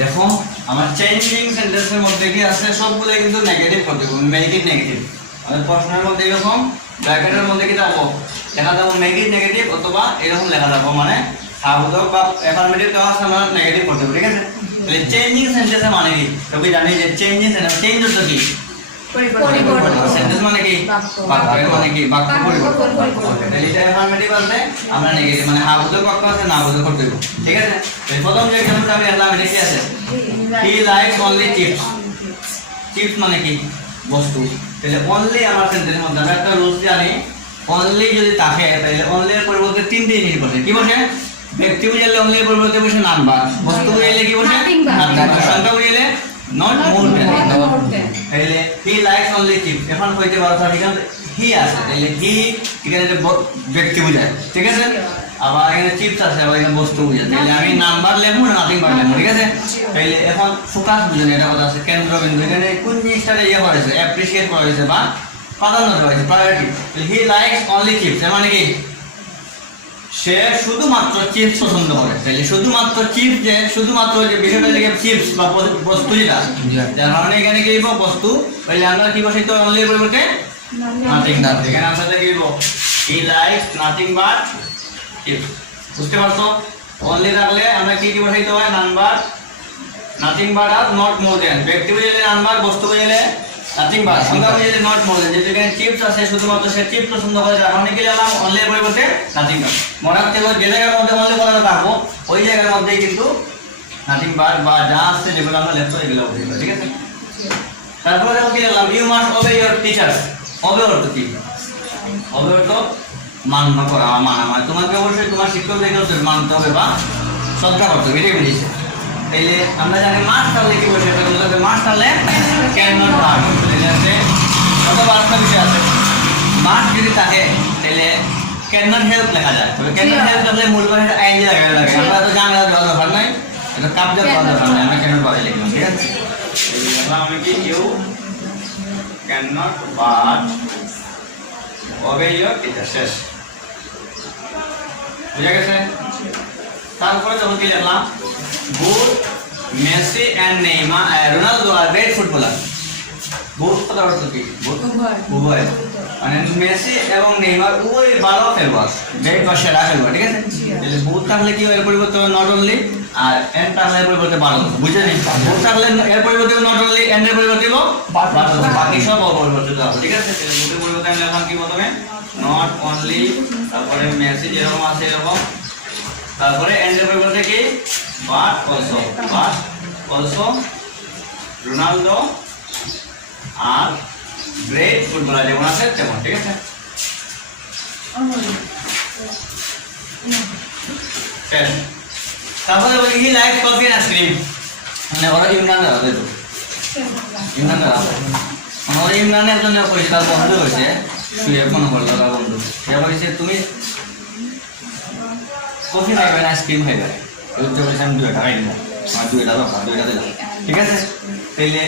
দেখো আমার চেঞ্জিং সেন্টেন্সের মধ্যে কি আছে সবগুলো কিন্তু নেগেটিভ করতে হবে, মেক ইট নেগেটিভ। আমাদের প্রশ্নের মধ্যে এরকম ব্র্যাকেটের মধ্যে কি যাবো লেখা যাবো মেক ইট নেগেটিভ, অথবা এরকম লেখা যাবো মানে সাবধান বা অ্যাফার্মেটিভ দেওয়া আছে আমরা নেগেটিভ করতে হবে, ঠিক আছে? তাহলে চেঞ্জিং সেন্টেন্সের মানে কি সবাই জানি যে চেঞ্জিং সেন্টেন্স, চেঞ্জ হচ্ছে কি পরিবর্তন, সেন্টেন্স মানে কি বাক্য, মানে কি বাক্য পরিবর্তন। তাহলে এটা অ্যাফার্মেটিভ আছে আমরা নেগেটিভ মানে সাবধান বাক্য আছে না বোধ করতে হবে, ঠিক আছে? এই প্রথম যে এক্সাম্পলটা আমি এলাম এটা কি আছে he likes only chips. Chips মানে কি বস্তু। তাহলে অনলি আমার সেন্টেন্সের মধ্যে আমরা একটা রুলস জানি, অনলি যদি থাকে তাহলে অনলি এর পরিবর্তে তিনটে জিনিস বসে। কি বসে? ব্যক্তি বুঝাইলে অনলি এর পরিবর্তে বসে নাম্বার, বস্তু বুঝাইলে কি বসে নাম্বার, সংখ্যা বুঝাইলে নট মোর দেন। তাহলে হি লাইকস অনলি চিপস, এখন কইতে পারো স্যার এখানে হি আছে, তাহলে হি এখানে ব্যক্তি বুঝায়, ঠিক আছে? আবার এখানে চিপস আছে, আবার এখানে বস্তু বুঝায়, তাহলে আমি নাম্বার লিখবো না নাথিং বার লিখবো, ঠিক আছে? তাহলে এখন ফোকাস বুঝুন, এটা কথা আছে কেন্দ্রবিন্দু, এখানে কোন জিনিসটাকে ইয়ে করা হয়েছে অ্যাপ্রিসিয়েট করা হয়েছে বা প্রাধান্য দেওয়া হয়েছে, priority. He likes only chips এর মানে কি সে শুধুমাত্র চিপস পছন্দ করে। তাহলে শুধুমাত্র চিপস, যে শুধুমাত্র যে বিষয়টা লিখে চিপস বা বস্তু যেটা, যার কারণে এখানে কি লিখবো বস্তু, তাহলে আমরা কি বসাইতে হবে অনলি এর পরিবর্তে নাথিং বাট। এখানে আমরা কি লিখবো he likes nothing but chips. বুঝতে পারছো? অনলি রাখলে আমরা কি কি বসাইতে হয় নাম্বার, নাথিং বাট আর নট মোর দেন। ব্যক্তি বুঝাইলে নাম্বার, বস্তু বুঝাইলে নাথিং বাট, সংখ্যা বুঝাইলে নট মোর দেন। যেখানে চিপস আছে শুধুমাত্র সে চিপস পছন্দ করে, যার কারণে কি লিখলাম অনলি এর পরিবর্তে নাথিং বাট। মনে রাখতে হবে যে জায়গার মধ্যে অনলি বলা থাকবো ওই জায়গার মধ্যেই কিন্তু নাথিং বাট বা যা আছে যেগুলো আমরা লেখবো এগুলো বসাইবো, ঠিক আছে? তারপরে দেখো কি লিখলাম you must obey your teachers. Obey অর্থ কি? ওবে অর্থ মান্য করা, মানা, মানে তোমাকে অবশ্যই তোমার শিক্ষকদেরকে মানতে হবে বা শ্রদ্ধা করতে হবে, এটাই বুঝেছে। তাইলে আমরা জানি মাস্ট টানলে কি বসে, মাস্ট টানলে ক্যান নট পার্ট আছে, অথবা আরেকটা বিষয় আছে মাস্ট যদি থাকে তাহলে ক্যান নট হেল্প লেখা যায়। ক্যান নট হেল্প তাহলে মূল বাক্যে আইন লাগে, আমরা তো জানা দেওয়ার দরকার নাই, এটা কাবজা দেওয়ার দরকার নাই, আমরা ক্যান নট পার্ট লিখলাম, ঠিক আছে? এই লিখলাম আমি কি you can not but obey your teacher, শেষ। বুঝা গেছে? তারপরে যখন কি লিখলাম both Messi and Neymar Ronaldo are great footballer. both কথা অর্থ কি? উভয়, মানে মেসি এবং নেইমার উভয় ভালো খেলোয়াড়, গ্রেট বা সেরা খেলোয়াড়, ঠিক আছে? তাহলে both থাকলে কি এর পরিবর্তে নট অনলি, আর এন্ড থাকলে এর পরিবর্তে ভালো। বুঝে নিন both থাকলে এর পরিবর্তে নট অনলি, এন্ড এর পরিবর্তে ভালো, বাকি সব অপরিবর্তিত হবে, ঠিক আছে? তাহলে both এর পরিবর্তে আমি লিখলাম কি প্রথমে নট অনলি, তারপরে মেসি যেরকম আছে এরকম, তারপরে এন্ড এর পরিবর্তে কি but also Ronaldo are great footballer যেমন আছে তেমন, ঠিক আছে? তারপরে বলি he likes coffee and ice cream, মানে ওরা ইমরান দাদা তো ইমরান দাদা আমার ইমরানের জন্য কইছে, তার বন্ধু হয়েছে শুয়ে ফোন করলো তার বন্ধু, সে বলেছে তুমি কফি খাইবে না আইসক্রিম খাইবে, উত্তর বলেছে আমি 2 টাকা খাইব, আমার 2 টাকা দরকার, 2 টাকা দিলাম, ঠিক আছে? তাইলে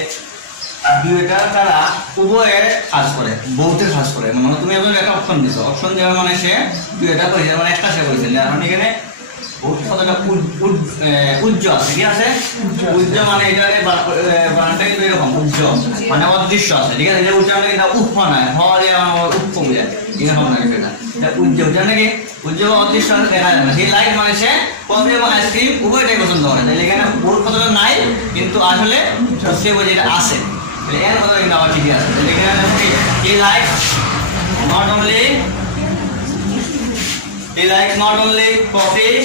2 টাকা তারা উভয়ে কাজ করে, বহুতে কাজ করে, মানে তুমি এখন একটা অপশন দিছো, অপশন দেওয়ার মানে সে 2 টাকা কইছে, মানে একটা সে কইছে, মানে এখানে বহুত কথাটা উজ্জ্বল আছে, কি আছে উজ্জ্বল, মানে এটারে বানানটা কিন্তু এরকম উজ্জ্বল মানে অদৃশ্য আছে, ঠিক আছে? যে উচ্চারণ কিন্তু উপ না হলে আমার উপ কমে যায়, এরকম না এটা উজ্জ্বল, জানে কি উজ্জ্বল অদৃশ্য দেখা যায় না। হি লাইক মানে সে কফি এবং আইসক্রিম উভয়টাই পছন্দ করে, তাহলে এখানে বহুত কথাটা নাই কিন্তু আসলে সে বলে এটা আছে, তাহলে এর কথা কিন্তু আবার ঠিকই আছে। তাহলে এখানে he like not only, he likes not only coffee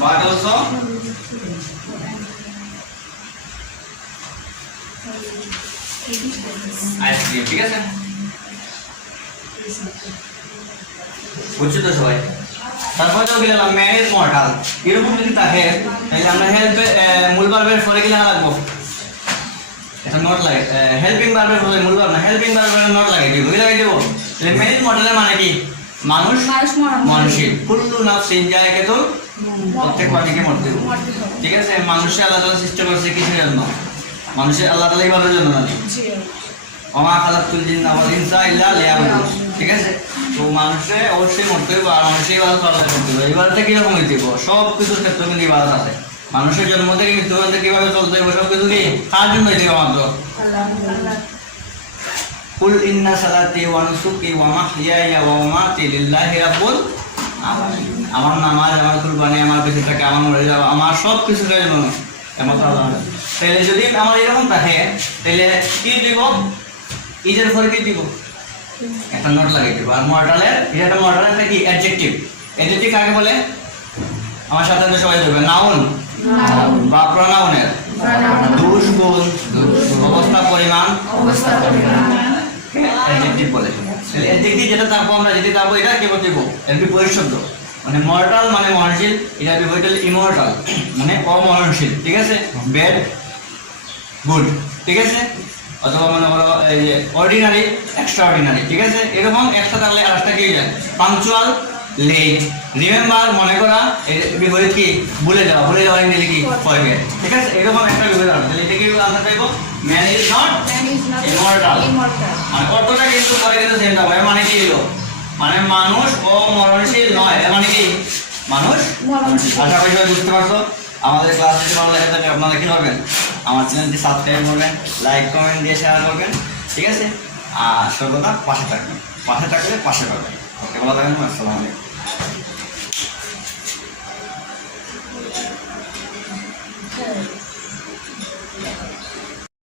but also ice cream, ঠিক আছে? বুঝছো তো সবাই? তারপরে তো গেলাম ম্যান ইজ মর্টাল, এরকম যদি থাকে তাহলে আমরা হেল্প মূল ভার্বের পরে কি লাগবো, এটা নট লাগে, হেল্পিং ভার্বের পরে মূল ভার্ব না, হেল্পিং ভার্বের নট লাগে দিব, কি লাগে দেব? তাহলে ম্যান ইজ মর্টালের মানে কি মানুষ মানসিক, কুল্লু নাফসিন যায়কাতুল, প্রত্যেক প্রাণীকে মরতে হবে, ঠিক আছে? মানুষে আল্লাহ তাআলা সৃষ্টি করেছে কিসের জন্য? মানুষের আল্লাহ তাআলা ইবাদতের জন্য না, ওমা খালাকতুল জিন্না ওয়াল ইনসা ইল্লা লিয়াবুদুন, ঠিক আছে? তো মানুষে অবশ্যই মরতে হবে আর মানুষের ইবাদত আল্লাহ করতে হবে। ইবাদতটা কিরকম হইতে হবে? সব কিছুর ক্ষেত্রে কিন্তু ইবাদত আছে। মানুষের জন্ম থেকে মৃত্যু পর্যন্ত কিভাবে চলতে হবে সব কিছু কি কার জন্য হইতে হবে মাত্র? কুল ইন্না সালাতি ওয়া নুসুকি ওয়া মাহইয়ায়া ওয়া মামাতি লিল্লাহি রাব্বুল আলামিন। আমার নামাজ, আমার কুরবানি, আমার বেঁচে থাকা, আমার মরে যাওয়া, আমার সব কিছু জন্য একমাত্র আল্লাহ। তাহলে যদি আমার এরকম থাকে তাহলে কি দিব? ইজের পরে কি দিব? একটা নোট লাগিয়ে দিব। আর মর্টালের এটা মর্টালের কি অ্যাডজেক্টিভ? অ্যাডজেক্টিভ কাকে বলে? আমার সাথে সবাই বলবে নাউন বা প্রনাউনের দোষ গুণ অবস্থা পরিমাণ অ্যাডজেক্টিভ বলে। তাহলে অ্যাডজেক্টিভ যেটা থাকবো আমরা যেটা থাকবো এটা কি বলতে দিব? এর বিপরীত শব্দ। মানে মর্টাল মানে মরণশীল, এটা বিপরীত হলো ইমর্টাল মানে অমরণশীল। ঠিক আছে? Bad good. ঠিক আছে? অথবা মনে করো এই যে অর্ডিনারি এক্সট্রা অর্ডিনারি। ঠিক আছে? এরকম একটা থাকলে আরেকটা কি যায়? Punctual late. রিমেম্বার মনে করা, এর বিপরীত কি? ভুলে যাওয়া। ভুলে যাওয়া ইংরেজি কি? ফরগেট। ঠিক আছে? এরকম একটা বিপরীত আছে। তাহলে এটা কি আনসার পাইবো? Man is not immortal. মানে অর্থটা কিন্তু পরে কিন্তু সেম থাকবে। মানে কি হলো? মানে মানুষ অমরণশীল নয়। এর মানে কি? মানুষ মরণশীল। আশা করি সবাই বুঝতে পারছো। আমাদের ক্লাস যদি ভালো লাগে তাহলে আপনারা কি করবেন? আমার চ্যানেলটি সাবস্ক্রাইব করবেন, লাইক কমেন্ট দিয়ে শেয়ার করবেন। ঠিক আছে? আর সর্বদা পাশে থাকবেন। পাশে থাকলে পাশে পাবেন। ওকে, ভালো থাকবেন। আসসালামু আলাইকুম।